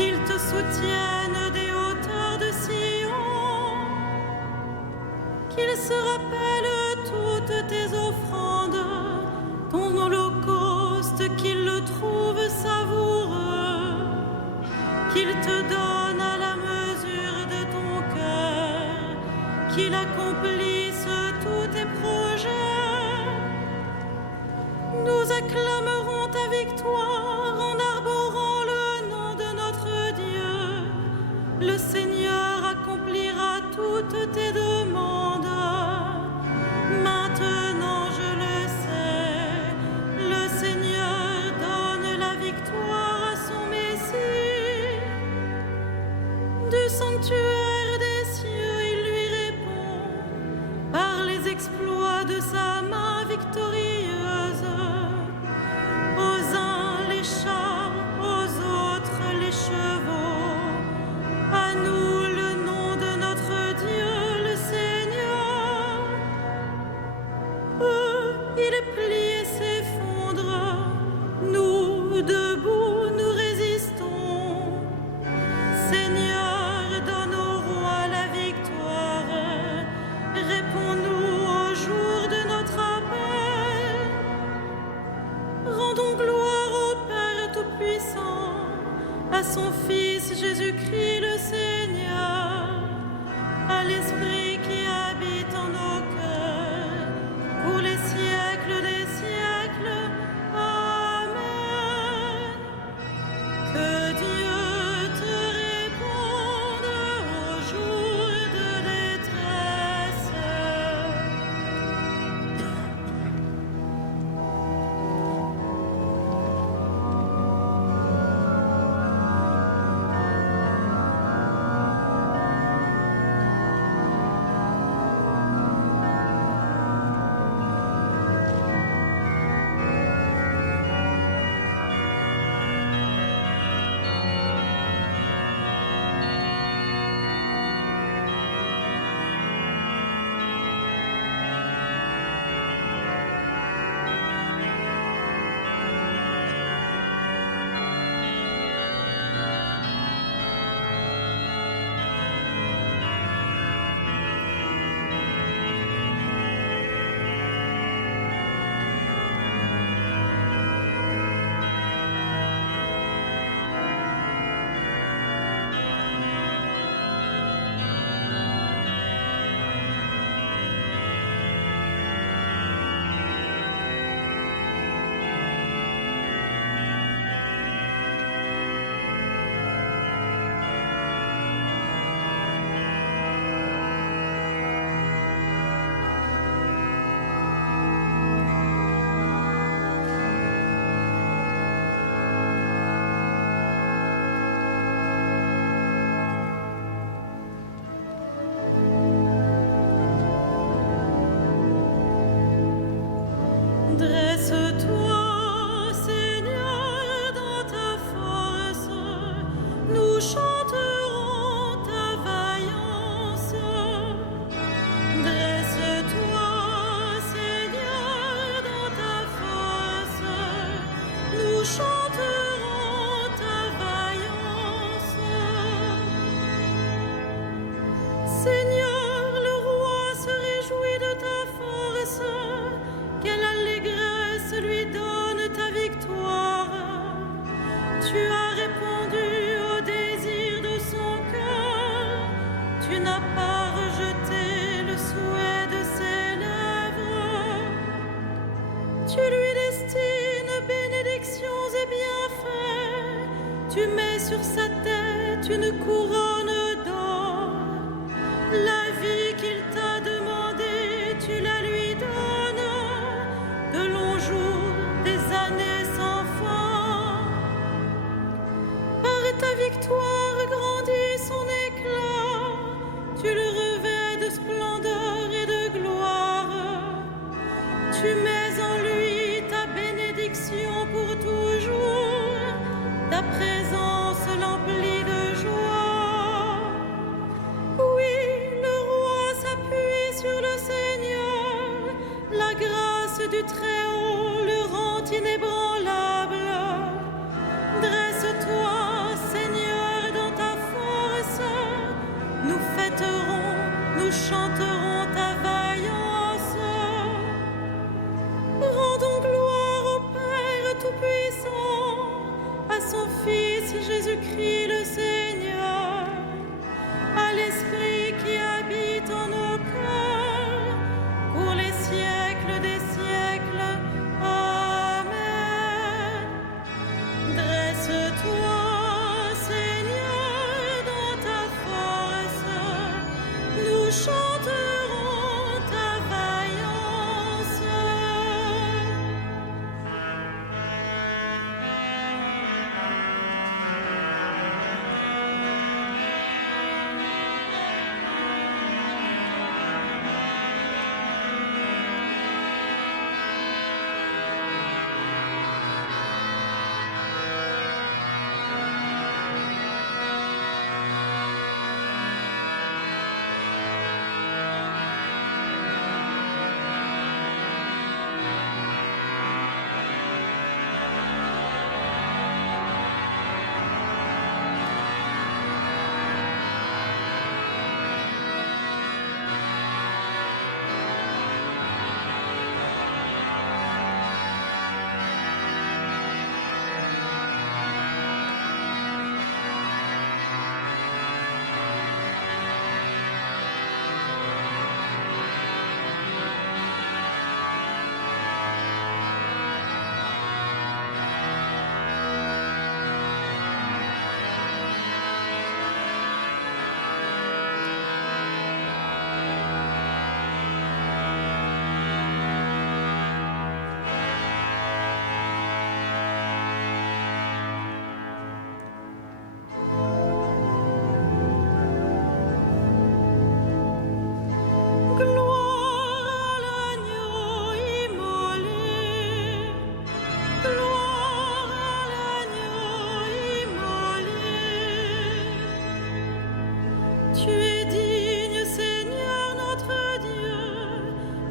qu'il te soutienne des hauteurs de Sion, qu'il se rappelle toutes tes offrandes, ton holocauste, qu'il le trouve savoureux, qu'il te donne à la mesure de ton cœur, qu'il accomplisse tous tes projets. Nous acclamerons ta victoire en arborant le nom de notre Dieu. Le Seigneur accomplira toutes tes demandes. Maintenant, je le sais, le Seigneur donne la victoire à son Messie. Du sanctuaire des cieux, il lui répond par les exploits de sa main victorieuse. Aux uns les chars, aux autres les chevaux. À nous le nom de notre Dieu, le Seigneur. Eux, ils plient et s'effondrent. Nous, debout, nous résistons. Seigneur, donne au roi la victoire. Réponds-nous au jour de notre appel. Rendons gloire au Père Tout-Puissant, à son Fils Jésus-Christ le Seigneur, à l'Esprit qui habite en nos cœurs, pour les siècles des siècles. Amen. Que Dieu te réponde au jour de détresse. Dresse-toi, Seigneur, dans ta force, nous chanterons ta vaillance. Dresse-toi, Seigneur, dans ta force, nous chanterons ta vaillance. Seigneur, le roi se réjouit de ta force. Quelle allégresse lui donne ta victoire. Tu as répondu au désir de son cœur. Tu n'as pas rejeté le souhait de ses lèvres. Tu lui destines bénédictions et bienfaits. Tu mets sur sa tête une couronne d'or. La vie qu'il t'a demandée, tu la lui donnes. De longs jours, des années sans fin. Par ta victoire grandit son éclat. Tu le revêts de splendeur et de gloire. Tu mets en lui ta bénédiction pour toujours. Ta présence l'emplit de joie. Tu es digne, Seigneur notre Dieu,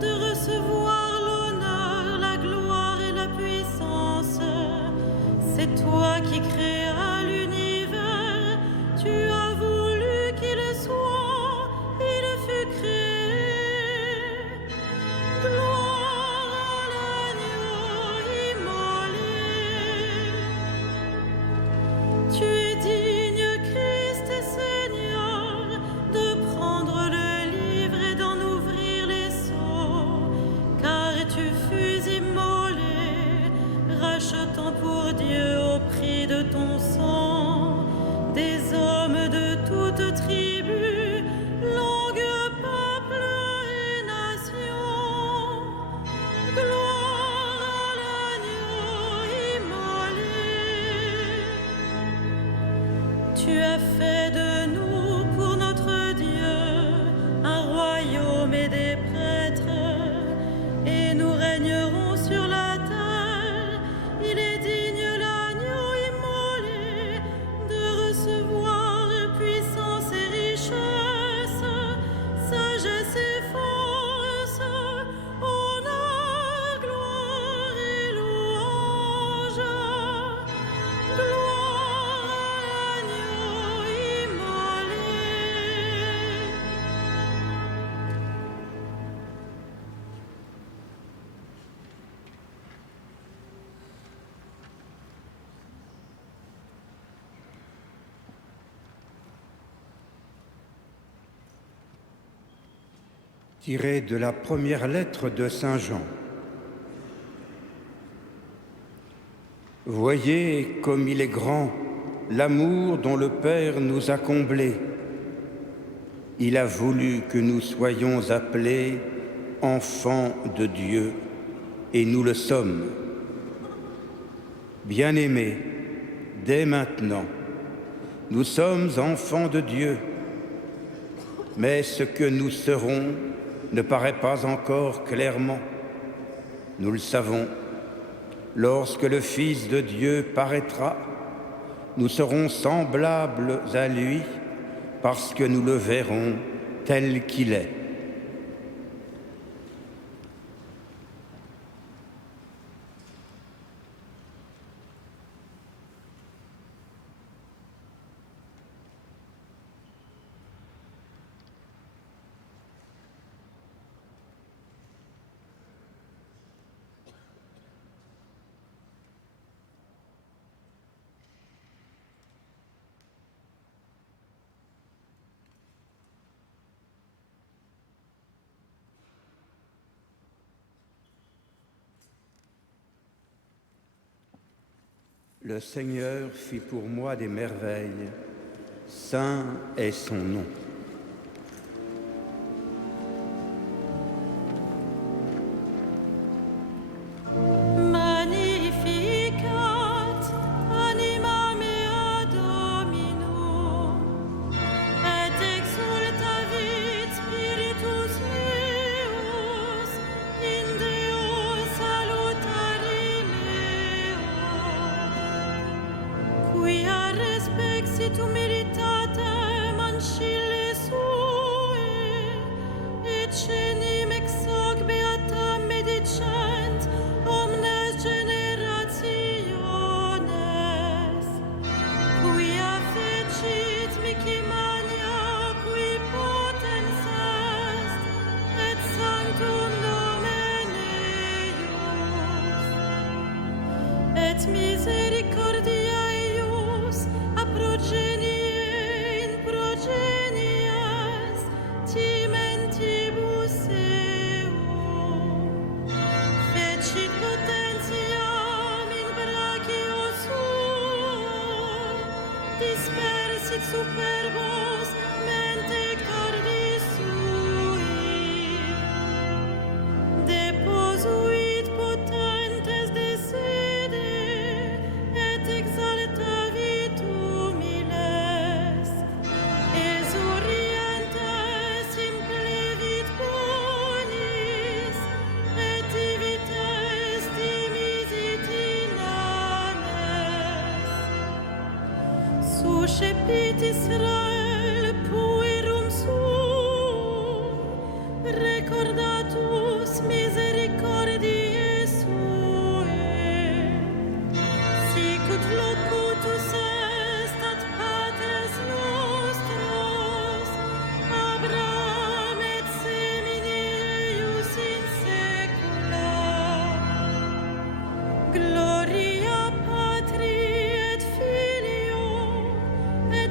de recevoir l'honneur, la gloire et la puissance. C'est toi qui créas l'univers, tu as voulu qu'il soit, il fut créé. Gloire à l'agneau immolé. Tu es digne, Christ et Seigneur, de prendre le livre et d'en ouvrir les sceaux, car tu fus immolé, rachetant pour Dieu au prix de ton sang des hommes de toute tribu, langue, peuple et nation. Gloire à l'agneau immolé. Tu as fait de nous pour notre Dieu un royaume et des prêtres, et nous régnerons sur la terre. Il est digne, l'agneau immolé, de recevoir puissance et richesse, sagesse et force, honneur, gloire et louange. Gloire à l'agneau immolé. Tiré de la première lettre de Saint Jean. Voyez comme il est grand l'amour dont le Père nous a comblés. Il a voulu que nous soyons appelés enfants de Dieu, et nous le sommes. Bien-aimés, dès maintenant, nous sommes enfants de Dieu, mais ce que nous serons ne paraît pas encore clairement. Nous le savons, lorsque le Fils de Dieu paraîtra, nous serons semblables à lui parce que nous le verrons tel qu'il est. Le Seigneur fit pour moi des merveilles, saint est son nom. Magnificat anima mea Domino, et exultavit spiritus meus in Deo salutari meo, quia respexit humilitatem ancille sue, et cenim ex hoc beatam medicent omnes generationes, quia fecit mihi mania qui potens est, et sanctum nomen eius, et misericordia eius a progenie in progenies timentibus eum, fecit potentiam in brachio suo, dispersit superbos mente cordis sui, deposuit potentes de sede, et exaltavit humiles, exurientes implevit bonis, et divites dimisit inanes. Suscepit Israel puerum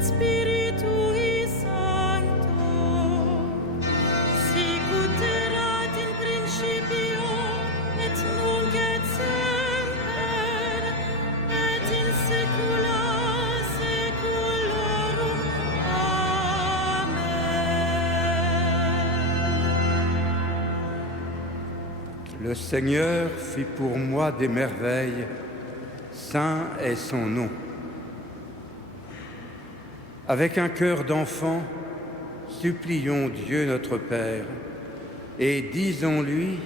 et Spiritui Sancto, sicut erat in principio, et nunc et semper, et in saecula saeculorum. Amen. Le Seigneur fit pour moi des merveilles, saint est son nom. Avec un cœur d'enfant, supplions Dieu notre Père et disons-lui: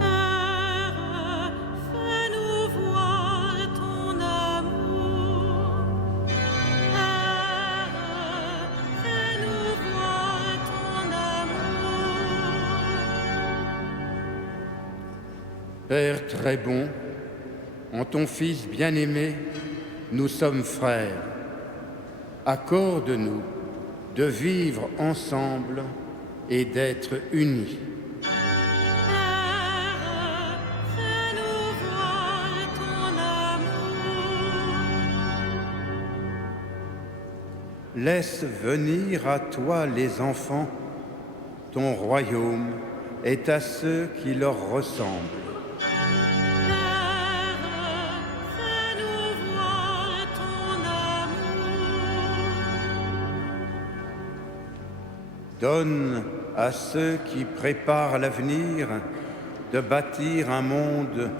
Père, fais-nous voir ton amour. Père, fais-nous voir ton amour. Père très bon, en ton Fils bien-aimé, nous sommes frères. Accorde-nous de vivre ensemble et d'être unis. Père, fais-nous voir ton amour. Laisse venir à toi les enfants, ton royaume est à ceux qui leur ressemblent. Donne à ceux qui préparent l'avenir de bâtir un monde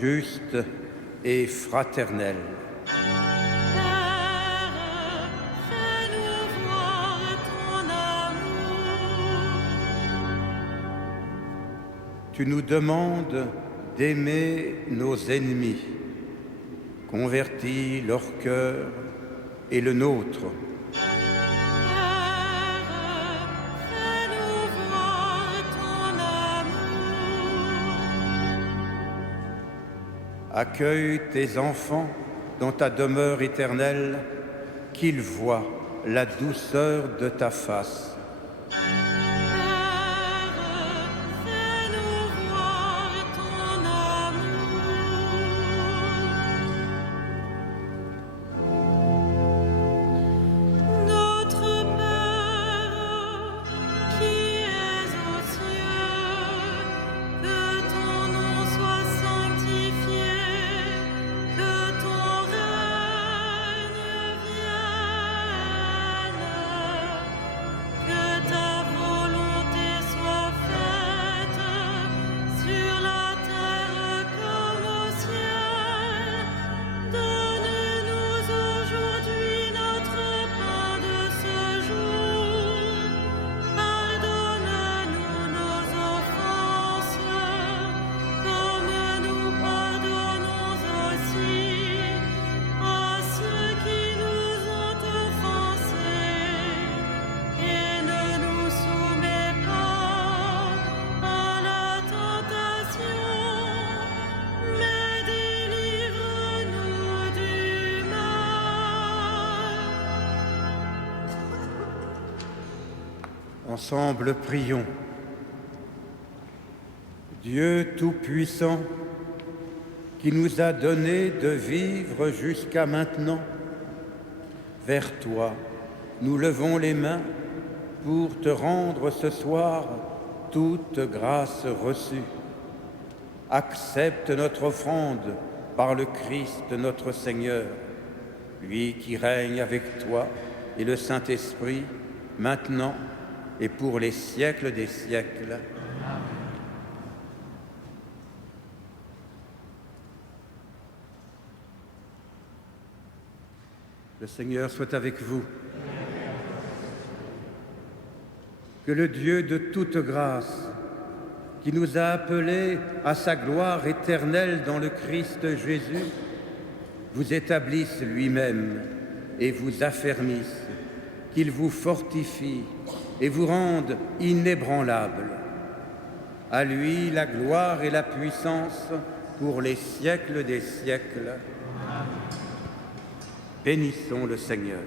juste et fraternel. Père, fais-nous voir ton amour. Tu nous demandes d'aimer nos ennemis. Convertis leur cœur et le nôtre. Accueille tes enfants dans ta demeure éternelle, qu'ils voient la douceur de ta face. Père, fais-nous voir ton amour. Notre Père, qui es aux cieux, que ton nom soit sanctifié. Que ton règne vienne, que ta volonté soit faite sur la terre comme au ciel. Donne-nous aujourd'hui notre pain de ce jour. Pardonne-nous nos offenses, comme nous pardonnons aussi à ceux qui nous ont offensés, et ne nous soumets pas à la tentation, mais délivre-nous du mal. Ensemble, prions. Dieu Tout-Puissant, qui nous a donné de vivre jusqu'à maintenant, vers toi, nous levons les mains pour te rendre ce soir toute grâce reçue. Accepte notre offrande par le Christ notre Seigneur, lui qui règne avec toi et le Saint-Esprit, maintenant et pour les siècles des siècles. Le Seigneur soit avec vous. Que le Dieu de toute grâce, qui nous a appelés à sa gloire éternelle dans le Christ Jésus, vous établisse lui-même et vous affermisse, qu'il vous fortifie et vous rende inébranlables. À lui la gloire et la puissance pour les siècles des siècles. Bénissons le Seigneur.